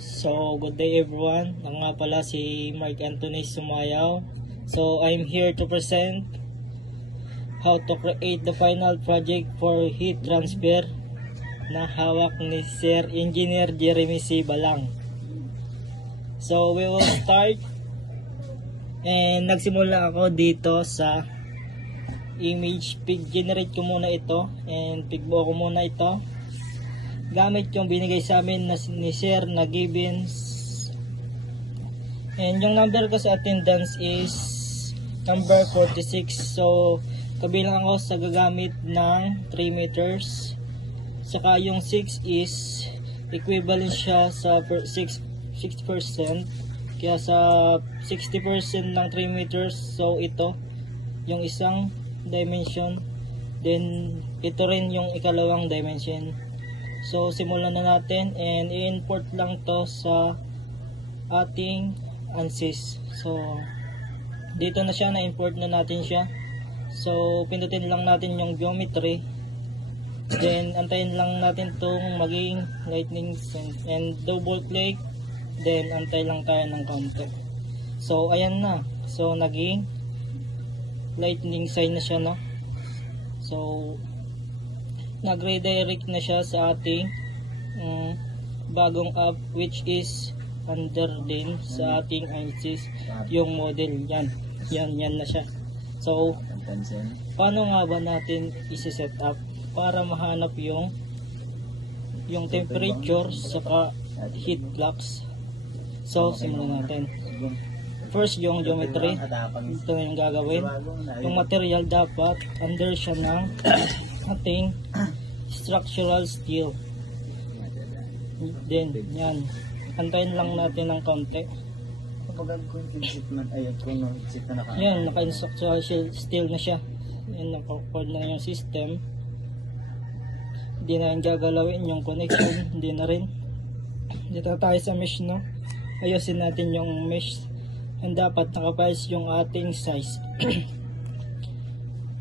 So, good day everyone. Ako nga pala si Mark Anthony Sumayaw. So, I'm here to present how to create the final project for heat transfer na hawak ni Sir Engineer Jeremy C. Balang. So, we will start. And nagsimula ako dito sa image. Pig-generate ko muna ito. And pigbuo ko muna ito. Gamit yung binigay sa amin ni Sir na Gibbons. And yung number ko sa attendance is number 46. So, kabilang ako sa gagamit ng 3 meters. Saka yung 6 is equivalent siya sa 60%. Kaya sa 60% ng 3 meters, so ito yung isang dimension. Then, ito rin yung ikalawang dimension. So, simulan na natin and i-import lang to sa ating ANSYS. So, dito na siya, na-import na natin siya. So, pindutin lang natin yung geometry. Then, antayin lang natin itong maging lightning sense. And double click. Then, antay lang tayo ng counter. So, ayan na. So, naging lightning sign na siya, no? So, nag-redirect na siya sa ating bagong app, which is under din sa ating ANSYS yung model. Yan na siya. So, paano nga ba natin isi-set up para mahanap yung temperature saka heat flux? So, simulan natin. First, yung geometry. Ito na yung gagawin. Yung material dapat under siya ng ating structural steel. Then, yan. Antayin lang natin ng konti. Yan, naka-structural steel na siya. Yan, naka-cord na yung system. Hindi na yung gagalawin yung connection. Hindi na rin. Dito tayo sa mesh, no? Ayusin natin yung mesh. And dapat nakapayos yung ating size.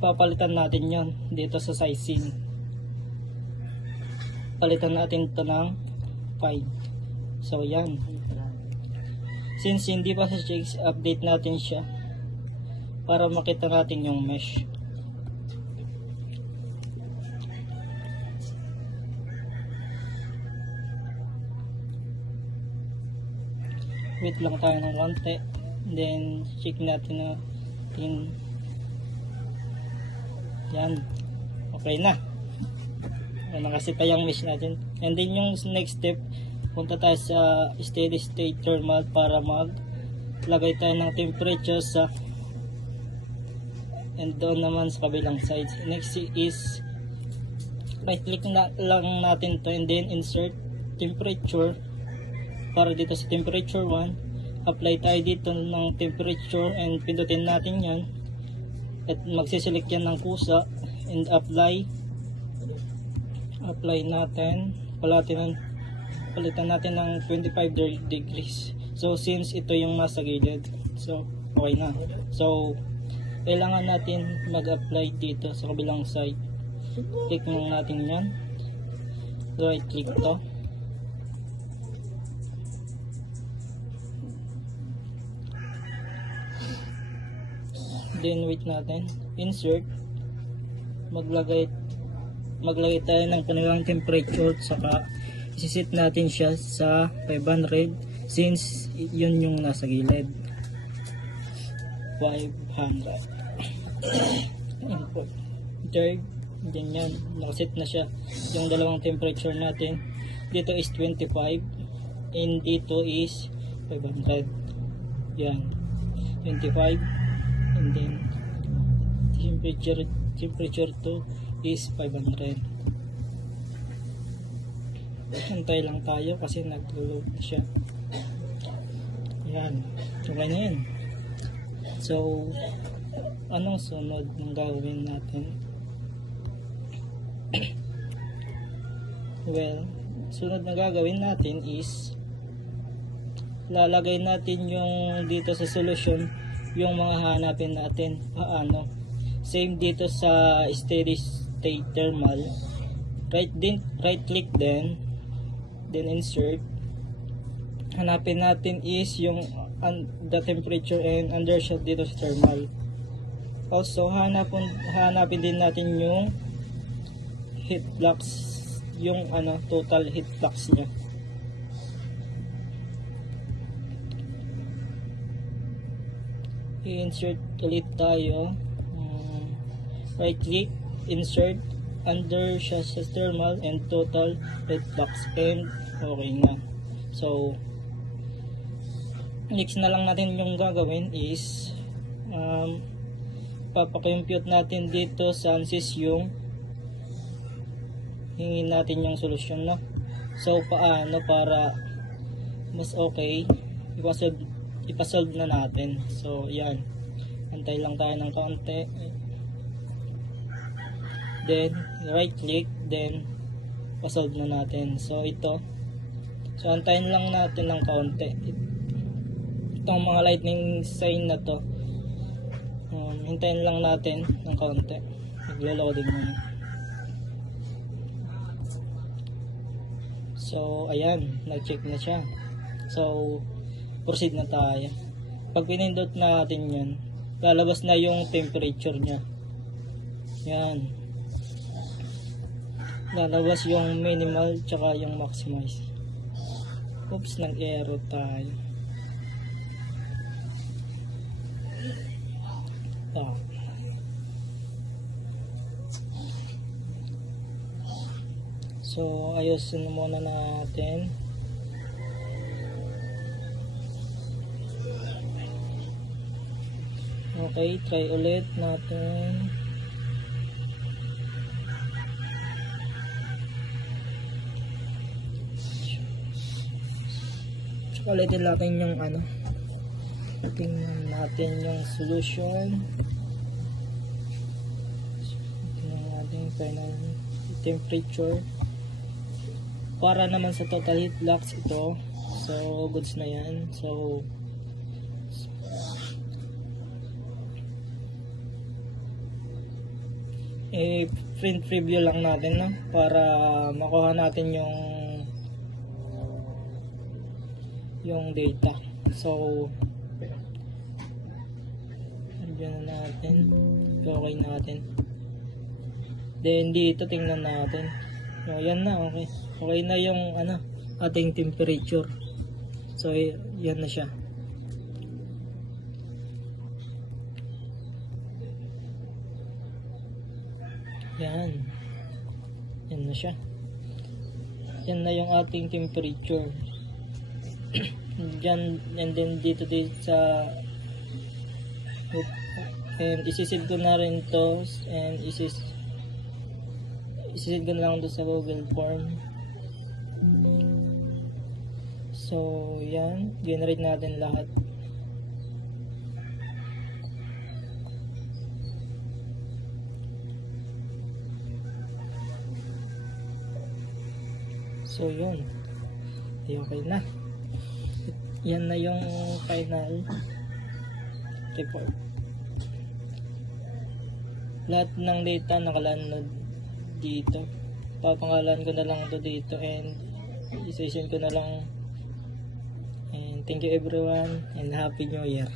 Papalitan natin yon dito sa sizing. Palitan natin ito ng 5. So, yan. Since hindi pa sa checks, update natin siya para makita natin yung mesh. Wait lang tayo ng konti. Then, check natin yan. Okay na. Nakasita yung mesh natin. And then yung next step, punta tayo sa steady state thermal para maglagay tayo ng temperature sa and doon naman sa kabilang side. Next is right click na lang natin to and then insert temperature para dito sa temperature 1. Apply tayo dito ng temperature and pindutin natin yan at magsiselect yan ng kusa and apply natin, palitan natin ng 25 degrees. So since ito yung nasa gilid, so okay na. So kailangan natin mag-apply dito sa kabilang side. Click lang natin yan, right click to. Then wait natin, insert, maglagay tayo ng kanilang temperature, saka isisit natin siya sa 500 since yun yung nasa gilid. 500 input third, ganyan, nakasit na siya yung dalawang temperature natin. Dito is 25 and dito is 500. Yan, 25 and then temperature 2 is 500. Hintay lang tayo kasi nag-load siya. Yan, okay na yan. So, anong sunod ng gawin natin? Well, sunod na gagawin natin is lalagay natin yung dito sa solution yung mga hanapin natin. Same dito sa steady state thermal. Right click then insert hanapin natin is yung the temperature and undershot dito sa thermal. Also, hanapin din natin yung heat flux, yung total heat flux niya. I-insert ulit tayo. Right click, insert under siya sa thermal and total heat flux, and okay na. So next na lang natin yung gagawin is papakompute natin dito sa ANSYS yung hingin natin yung solusyon, no? So paano para mas okay ipasolve na natin. So yan, antay lang tayo ng kaunti, then right click, then pasolve na natin. So ito, so antayin lang natin ng kaunti itong mga lightning sign na to. Hintayin lang natin ng kaunti, naglo-loading muna. So ayan, nag-check na siya. So proceed na tayo. Pag pinindot natin yan, lalabas na yung temperature nya. Yan, lalabas yung minimal tsaka yung maximize. Oops, nag-error tayo. So ayusin muna natin. Okay, try ulit natin. Tsaka ulitin natin yung tingnan natin yung solution. Tingnan natin final temperature para naman sa total heat flux ito. So goods na yan. So print preview lang natin, no? Para makuha natin yung data. So review na natin, okay natin. Then dito tingnan natin. So yan na, okay. Okay na yung ating temperature. So yan na siya. Yan. Yan na siya. Yan na yung ating temperature. Diyan, and then dito sa and isisid ko na rin to, and isisid ko na lang doon sa Google Form. So yan, generate natin lahat. So yun, okay na. Yan na yung final report. Lahat ng data nakalanod dito. Papangalan ko na lang ito dito, and isesend ko na lang. And thank you everyone, and happy new year.